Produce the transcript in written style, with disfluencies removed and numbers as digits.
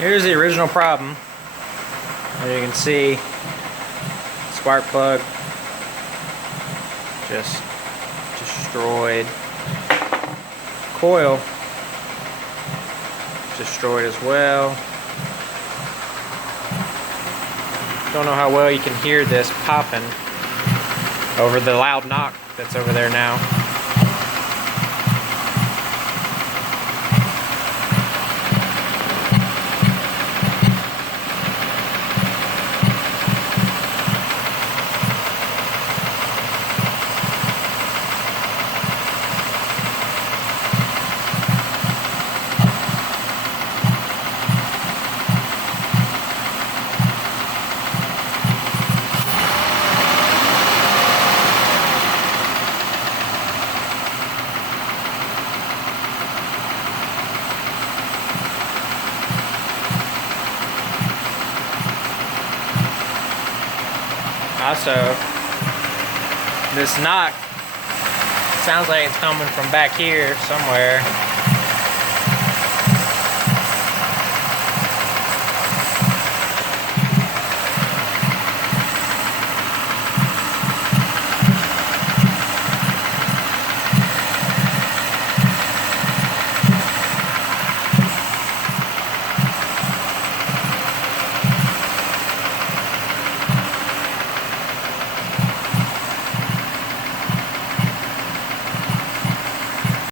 Here's the original problem. As you can see, spark plug just destroyed. Coil destroyed as well. Don't know how well you can hear this popping over the loud knock that's over there now. Also, this knock sounds like it's coming from back here somewhere.